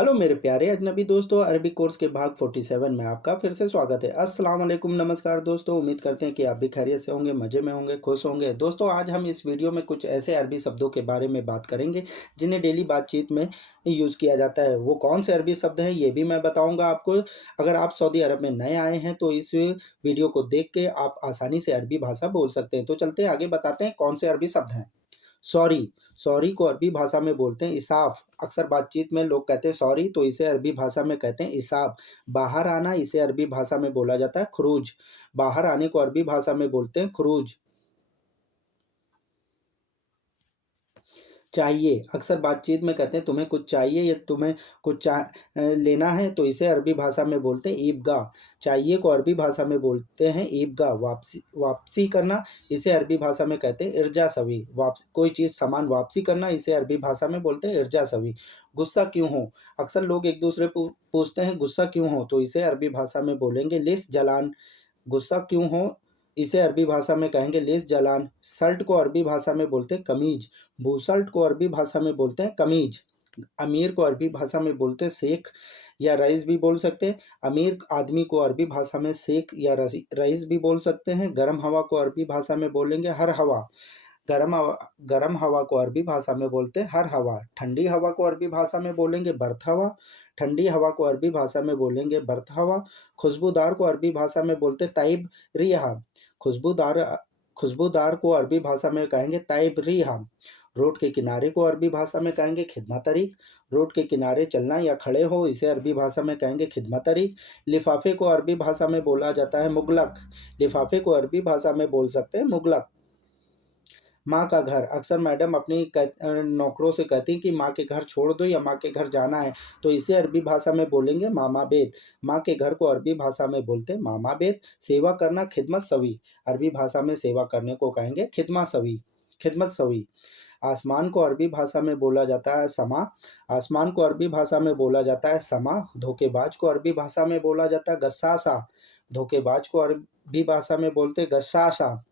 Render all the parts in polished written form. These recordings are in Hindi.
हेलो मेरे प्यारे अजनबी दोस्तों, अरबी कोर्स के भाग 47 में आपका फिर से स्वागत है। अस्सलाम वालेकुम, नमस्कार दोस्तों। उम्मीद करते हैं कि आप भी खैरियत से होंगे, मज़े में होंगे, खुश होंगे। दोस्तों, आज हम इस वीडियो में कुछ ऐसे अरबी शब्दों के बारे में बात करेंगे जिन्हें डेली बातचीत में यूज़ किया जाता है। वो कौन से अरबी शब्द हैं ये भी मैं बताऊँगा आपको। अगर आप सऊदी अरब में नए आए हैं तो इस वीडियो को देख के आप आसानी से अरबी भाषा बोल सकते हैं। तो चलते हैं आगे, बताते हैं कौन से अरबी शब्द हैं। सॉरी, सॉरी को अरबी भाषा में बोलते हैं इसाफ़। अक्सर बातचीत में लोग कहते हैं सॉरी, तो इसे अरबी भाषा में कहते हैं इसाफ़। बाहर आना, इसे अरबी भाषा में बोला जाता है खुरूज। बाहर आने को अरबी भाषा में बोलते हैं खुरूज। चाहिए, अक्सर बातचीत में कहते हैं तुम्हें कुछ चाहिए या तुम्हें कुछ लेना है, तो इसे अरबी भाषा में बोलते हैं ईबगाह। चाहिए को अरबी भाषा में बोलते हैं ईबगाह। वापसी, वापसी करना, इसे अरबी भाषा में कहते हैं इर्जा सवी। कोई चीज़ सामान वापसी करना, इसे अरबी भाषा में बोलते हैं इर्जा सवी। गुस्सा क्यों हो, अक्सर लोग एक दूसरे पूछते हैं गुस्सा क्यों हो, तो इसे अरबी भाषा में बोलेंगे लिस जलान। गुस्सा क्यों हो, इसे अरबी भाषा में कहेंगे लिस जलान। शर्ट को अरबी भाषा में बोलते हैं कमीज। बूशर्ट को अरबी भाषा में बोलते हैं कमीज। अमीर को अरबी भाषा में बोलते हैं शेख या रईस भी बोल सकते हैं। अमीर आदमी को अरबी भाषा में शेख या रईस भी बोल सकते हैं। गर्म हवा को अरबी भाषा में बोलेंगे हर हवा। गर्म हवा को अरबी भाषा में बोलते हैं हर हवा। ठंडी हवा को अरबी भाषा में बोलेंगे बर्थ हवा। ठंडी हवा को अरबी भाषा में बोलेंगे बर्थ हवा। खुशबूदार को अरबी भाषा में बोलते हैं तैब रिहा। खुशबूदार खुशबूदार को अरबी भाषा में कहेंगे तैब रिहा। रोड के किनारे को अरबी भाषा में कहेंगे खिदमा तरीक। रोड के किनारे चलना या खड़े हो, इसे अरबी भाषा में कहेंगे खिदमा तरीक। लिफाफे को अरबी भाषा में बोला जाता है मुगलक। लिफाफे को अरबी भाषा में बोल सकते हैं मुगलक। माँ का घर, अक्सर मैडम अपनी नौकरों से कहती हैं कि माँ के घर छोड़ दो या माँ के घर जाना है, तो इसे अरबी भाषा में बोलेंगे मामा बेत। माँ के घर को अरबी भाषा में बोलते हैं मामा बेत। सेवा करना, खिदमत सवी। अरबी भाषा में सेवा करने को कहेंगे खिदमत सवी। आसमान को अरबी भाषा में बोला जाता है समा। आसमान को अरबी भाषा में बोला जाता है समा। धोखेबाज को अरबी भाषा में बोला जाता है गस्सासा। धोखेबाज को अरबी भाषा में बोलते हैं गस्सासा।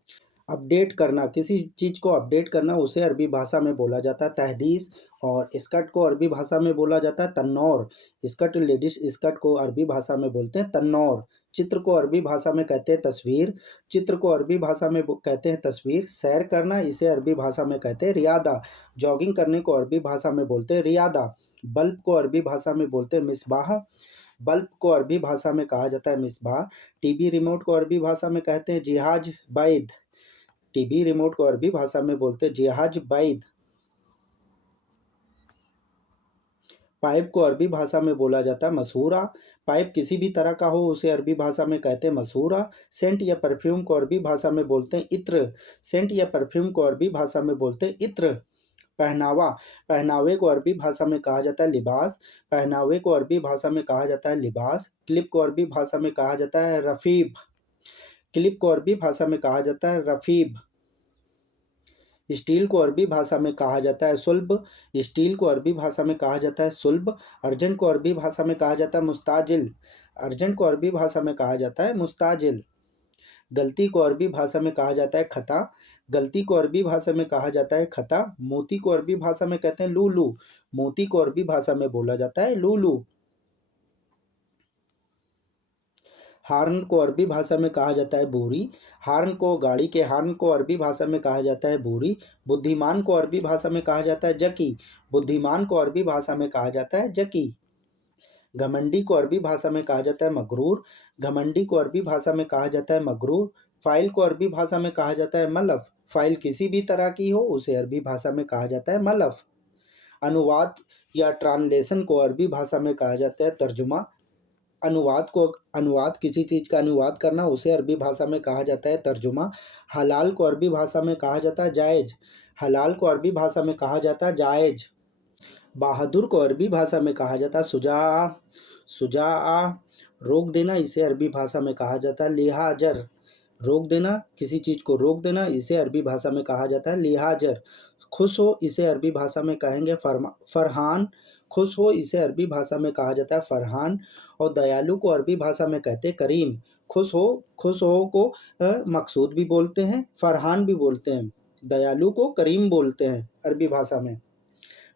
अपडेट करना, किसी चीज़ को अपडेट करना, उसे अरबी भाषा में बोला जाता है तहदीस। और स्कर्ट को अरबी भाषा में बोला जाता है तन्नौर। स्कर्ट, लेडीज स्कर्ट को अरबी भाषा में बोलते हैं तन्नौर। चित्र को अरबी भाषा में कहते हैं तस्वीर। चित्र को अरबी भाषा में कहते हैं तस्वीर। सैर करना, इसे अरबी भाषा में कहते हैं रियादा। जॉगिंग करने को अरबी भाषा में बोलते हैं रियादा। बल्ब को अरबी भाषा में बोलते हैं मिसबाह। बल्ब को अरबी भाषा में कहा जाता है मिसबाह। टीवी रिमोट को अरबी भाषा में कहते हैं जिहाज बैद। टीवी रिमोट को अरबी भाषा में बोलते हैं जिहाज बैद। पाइप को अरबी भाषा में बोला जाता है मसूरा। पाइप किसी भी तरह का हो, उसे अरबी भाषा में कहते हैं मसूरा। सेंट या परफ्यूम को अरबी भाषा में बोलते हैं इत्र। सेंट या परफ्यूम को अरबी भाषा में बोलते हैं इत्र। पहनावा, पहनावे को अरबी भाषा में कहा जाता है लिबास। पहनावे को अरबी भाषा में कहा जाता है लिबास। क्लिप को अरबी भाषा में कहा जाता है रफीब। क्लिप को अरबी भाषा में कहा जाता है रफीब। स्टील को अरबी भाषा में कहा जाता है सुल्ब। स्टील को अरबी भाषा में कहा जाता है सुल्ब। अर्जेंट को अरबी भाषा में कहा जाता है मुस्ताजिल। अर्जेंट को अरबी भाषा में कहा जाता है मुस्ताजिल। गलती को अरबी भाषा में कहा जाता है खता। गलती को अरबी भाषा में कहा जाता है खता। मोती को अरबी भाषा में कहते हैं लूलू। मोती को अरबी भाषा में बोला जाता है लूलू। हार्न को अरबी भाषा में कहा जाता है बोरी। हार्न को, गाड़ी के हार्न को अरबी भाषा में कहा जाता है बोरी। बुद्धिमान को अरबी भाषा में कहा जाता है जकी। बुद्धिमान को अरबी भाषा में कहा जाता है जकी। घमंडी को अरबी भाषा में कहा जाता है मगरूर। घमंडी को अरबी भाषा में कहा जाता है मगरूर। फाइल को अरबी भाषा में कहा जाता है मलफ। फाइल किसी भी तरह की हो, उसे अरबी भाषा में कहा जाता है मलफ। अनुवाद या ट्रांसलेशन को अरबी भाषा में कहा जाता है तर्जुमा। अनुवाद, किसी चीज़ का अनुवाद करना, उसे अरबी भाषा में कहा जाता है तर्जुमा। हलाल को अरबी भाषा में कहा जाता है जायज़। हलाल को अरबी भाषा में कहा जाता है जायज़। बहादुर को अरबी भाषा में कहा जाता है सुजा। रोक देना, इसे अरबी भाषा में कहा जाता है लिहाजर। रोक देना, किसी चीज़ को रोक देना, इसे अरबी भाषा में कहा जाता है लिहाजर। खुश हो, इसे अरबी भाषा में कहेंगे फरहान। खुश हो, इसे अरबी भाषा में कहा जाता है फरहान। और दयालु को अरबी भाषा में कहते हैं करीम। खुश हो को मकसूद भी बोलते हैं, फरहान भी बोलते हैं। दयालु को करीम बोलते हैं अरबी भाषा में।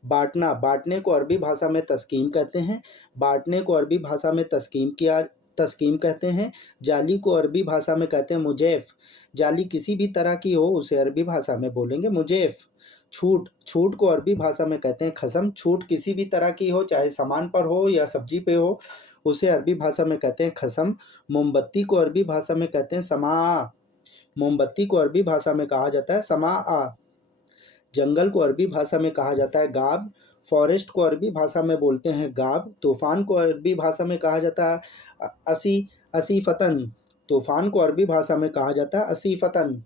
बाँटना, बाँटने को अरबी भाषा में तस्कीम कहते हैं। बाँटने को अरबी भाषा में तस्कीम कहते हैं। जाली को अरबी भाषा में कहते हैं मुजैफ़। जाली किसी भी तरह की हो उसे अरबी भाषा में बोलेंगे मुजैफ़। छूट, छूट को अरबी भाषा में कहते हैं खसम। छूट किसी भी तरह की हो, चाहे सामान पर हो या सब्जी पे हो, उसे अरबी भाषा में कहते हैं खसम। मोमबत्ती को अरबी भाषा में कहते हैं समा। मोमबत्ती को अरबी भाषा में कहा जाता है समा। जंगल को अरबी भाषा में कहा जाता है गाब। फॉरेस्ट को अरबी भाषा में बोलते हैं गाब। तूफ़ान को अरबी भाषा में कहा जाता है असीफ़तन। तूफ़ान को अरबी भाषा में कहा जाता है असीफ़तन।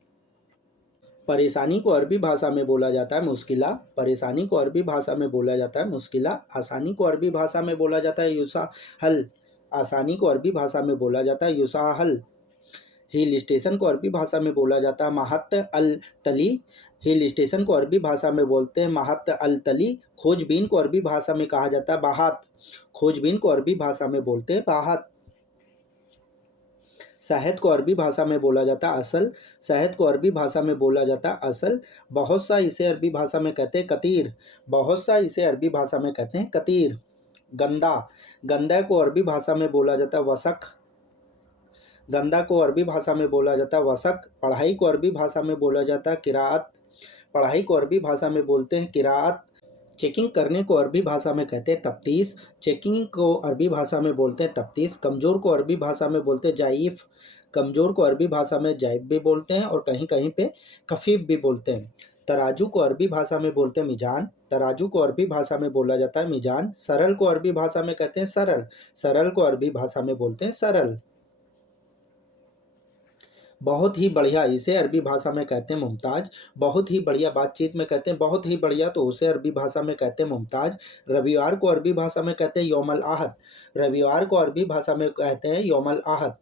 परेशानी को अरबी भाषा में बोला जाता है मुश्किला। परेशानी को अरबी भाषा में बोला जाता है मुश्किला। आसानी को अरबी भाषा में बोला जाता है युसाहल। आसानी को अरबी भाषा में बोला जाता है युसाहल। हिल स्टेशन को अरबी भाषा में बोला जाता है महत अल तली। हिल स्टेशन को अरबी भाषा में बोलते हैं महत अल तली। खोजबीन को अरबी भाषा में कहा जाता है बाहत। खोजबीन को अरबी भाषा में बोलते हैं बाहत। शहद को अरबी भाषा में बोला जाता है असल। शहद को अरबी भाषा में बोला जाता है असल। बहुत सा इसे अरबी भाषा में कहते हैं कतीर। बहुत सा इसे अरबी भाषा में कहते हैं कतीर। गंदा, गंदा को अरबी भाषा में बोला जाता है वसक। गंदा को अरबी भाषा में बोला जाता है वसक। पढ़ाई को अरबी भाषा में बोला जाता है किरात। पढ़ाई को अरबी भाषा में बोलते हैं किरात। चेकिंग करने को अरबी भाषा में कहते हैं तफ्तीश। चेकिंग को अरबी भाषा में बोलते हैं तफ्तीश। कमज़ोर को अरबी भाषा में बोलते हैं जाइफ। कमज़ोर को अरबी भाषा में जाइफ भी बोलते हैं और कहीं कहीं पे खफीफ भी बोलते हैं। तराजू को अरबी भाषा में बोलते हैं मीज़ान। तराजू को अरबी भाषा में बोला जाता है मीज़ान। सरल को अरबी भाषा में कहते हैं सरल। सरल को अरबी भाषा में बोलते हैं सरल। बहुत ही बढ़िया इसे अरबी भाषा में कहते हैं मुमताज़। बहुत ही बढ़िया बातचीत में कहते हैं बहुत ही बढ़िया, तो उसे अरबी भाषा में कहते हैं मुमताज़। रविवार को अरबी भाषा में कहते हैं यौमल आहद। रविवार को अरबी भाषा में कहते हैं यौमल आहद।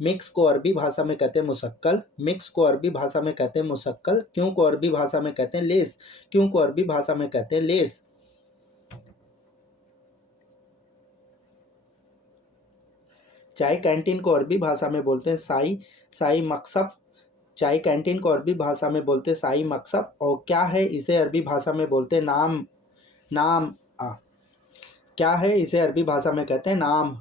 मिक्स को अरबी भाषा में कहते हैं मुशक्कल। मिक्स को अरबी भाषा में कहते हैं मुशक्कल। क्यों को अरबी भाषा में कहते हैं लेस। क्यों को अरबी भाषा में कहते हैं लेस। चाय कैंटीन को अरबी भाषा में बोलते हैं साई साई मकसब। चाय कैंटीन को अरबी भाषा में बोलते हैं साई मकसब। और क्या है इसे अरबी भाषा में बोलते हैं नाम। नाम क्या है इसे अरबी भाषा में कहते हैं नाम।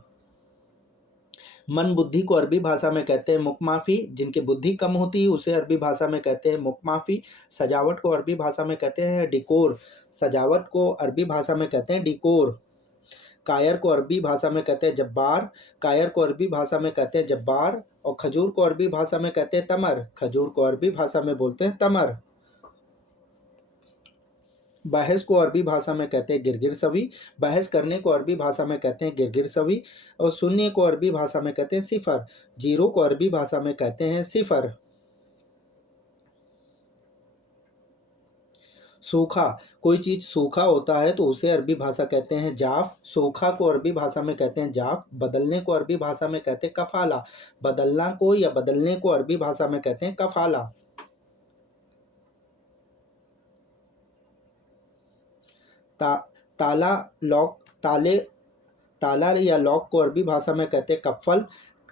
मन बुद्धि को अरबी भाषा में कहते हैं मुकमाफ़ी। जिनकी बुद्धि कम होती है उसे अरबी भाषा में कहते हैं मुकमाफ़ी। सजावट को अरबी भाषा में कहते हैं डिकोर। सजावट को अरबी भाषा में कहते हैं डिकोर। कायर को अरबी भाषा में कहते हैं जब्बार। कायर को अरबी भाषा में कहते हैं जब्बार। और खजूर को अरबी भाषा में कहते हैं तमर। खजूर को अरबी भाषा में बोलते हैं तमर। बहस को अरबी भाषा में कहते हैं गिरगिर सवी। बहस करने को अरबी भाषा में कहते हैं गिरगिर सवी। और शून्य को अरबी भाषा में कहते हैं सिफर। जीरो को अरबी भाषा में कहते हैं सिफर। सूखा, कोई चीज़ सूखा होता है तो उसे अरबी भाषा कहते हैं जाफ। सूखा को अरबी भाषा में कहते हैं जाफ। बदलने को अरबी भाषा में कहते हैं कफाला। बदलना को या बदलने को अरबी भाषा में कहते हैं कफाला। ता ताला लॉक ताले ताला या लॉक को अरबी भाषा में कहते हैं कफ़ल।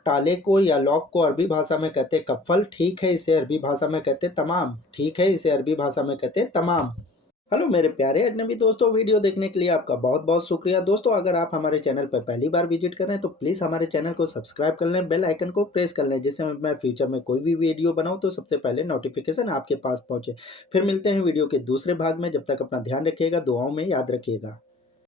ताले को या लॉक को अरबी भाषा में कहते हैं कफ़ल। ठीक है इसे अरबी भाषा में कहते हैं तमाम। ठीक है इसे अरबी भाषा में कहते हैं तमाम। हेलो मेरे प्यारे अजनबी दोस्तों, वीडियो देखने के लिए आपका बहुत बहुत शुक्रिया। दोस्तों अगर आप हमारे चैनल पर पहली बार विजिट कर रहे हैं तो प्लीज़ हमारे चैनल को सब्सक्राइब कर लें, बेल आइकन को प्रेस कर लें, जिससे मैं फ्यूचर में कोई भी वीडियो बनाऊं तो सबसे पहले नोटिफिकेशन आपके पास पहुंचे। फिर मिलते हैं वीडियो के दूसरे भाग में। जब तक अपना ध्यान रखिएगा, दुआओं में याद रखिएगा।